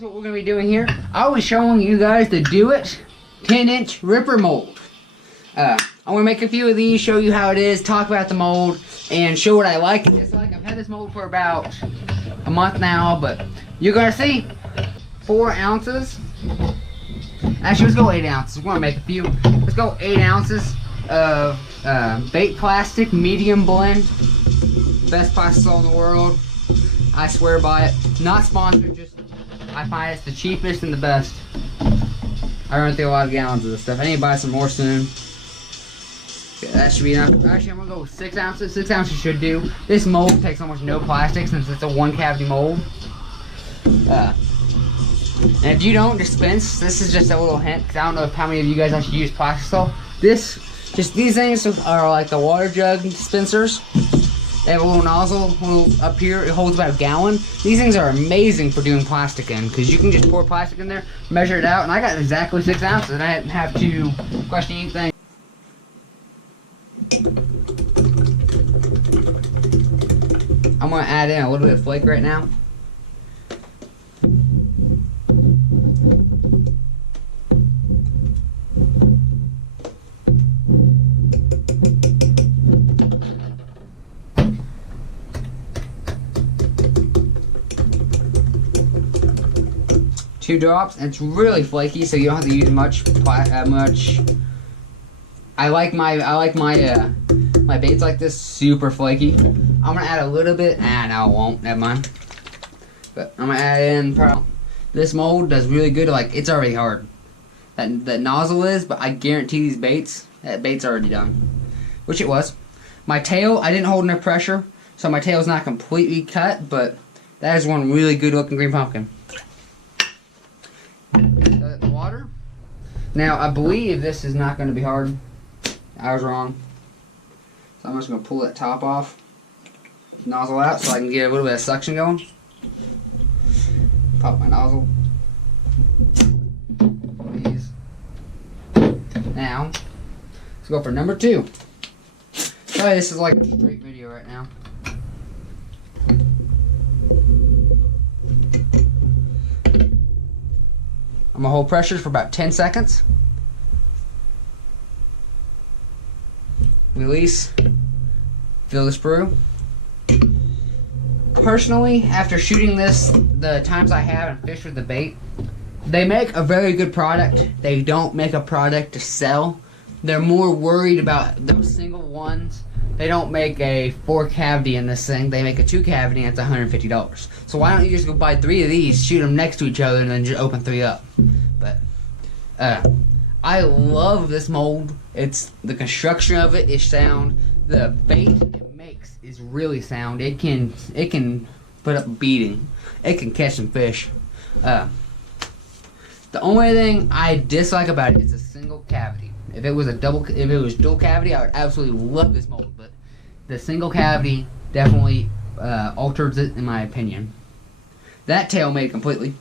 What we're going to be doing here, I was showing you guys the Do It 10-inch ripper mold. I'm going to make a few of these, show you how it is, talk about the mold, and show what I like and dislike. I've had this mold for about a month now, but you're going to see 4 ounces. Actually, let's go 8 ounces. We're going to make a few. Let's go 8 ounces of bait plastic medium blend. Best plastic in the world. I swear by it. Not sponsored, just I find it's the cheapest and the best. I run through a lot of gallons of this stuff. I need to buy some more soon. Okay, that should be enough. Actually, I'm gonna go with 6 ounces. 6 ounces should do. This mold takes almost no plastic since it's a 1-cavity mold. And if you don't dispense, this is just a little hint, because I don't know how many of you guys actually use plastic stuff. These things are like the water jug dispensers. They have a little nozzle up here. It holds about a gallon. These things are amazing for doing plastic in, because you can just pour plastic in there, measure it out, and I got exactly 6 ounces, and I didn't have to question anything. I'm going to add in a little bit of flake right now. Two drops, and it's really flaky, so you don't have to use much. I like my baits like this, super flaky. I'm gonna add a little bit. No, I won't. Never mind. But I'm gonna add in. This mold does really good. Like, it's already hard. That nozzle is, but I guarantee these baits. That bait's already done, which it was. My tail, I didn't hold enough pressure, so my tail's not completely cut. But that is one really good looking green pumpkin. The water. Now, I believe this is not going to be hard. I was wrong. So I'm just going to pull that top off, nozzle out, so I can get a little bit of suction going. Pop my nozzle. Please. Now, let's go for number 2. Sorry, this is like a straight video right now. I'm going to hold pressure for about 10 seconds. Release. Fill the sprue. Personally, after shooting this, the times I have and fished with the bait, they make a very good product. They don't make a product to sell. They're more worried about those single ones. They don't make a 4-cavity in this thing. They make a 2-cavity and it's $150. So why don't you just go buy 3 of these, shoot them next to each other, and then just open 3 up? But I love this mold. It's the construction of it is sound. The bait it makes is really sound. It can put up a beating. It can catch some fish. The only thing I dislike about it is a single cavity. If it was dual cavity, I would absolutely love this mold. But the single cavity definitely alters it, in my opinion. That tail made completely.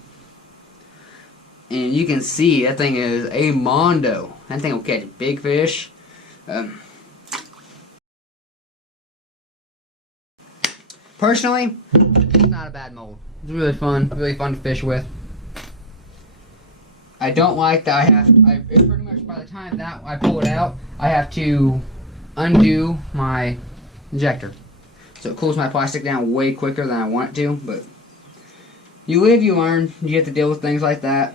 And you can see that thing is a mondo. That thing will catch big fish. Personally, it's not a bad mold. It's really fun to fish with. I don't like that it's pretty much by the time that I pull it out, I have to undo my injector. So it cools my plastic down way quicker than I want it to, but you live, you learn. You have to deal with things like that.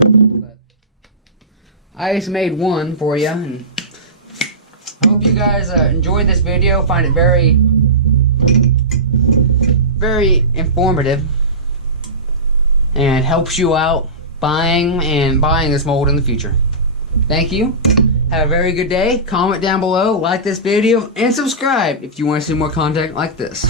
But I just made one for you, and I hope you guys enjoyed this video. Find it very, very informative, and helps you out buying this mold in the future. Thank you. Have a very good day. Comment down below, like this video, and subscribe if you want to see more content like this.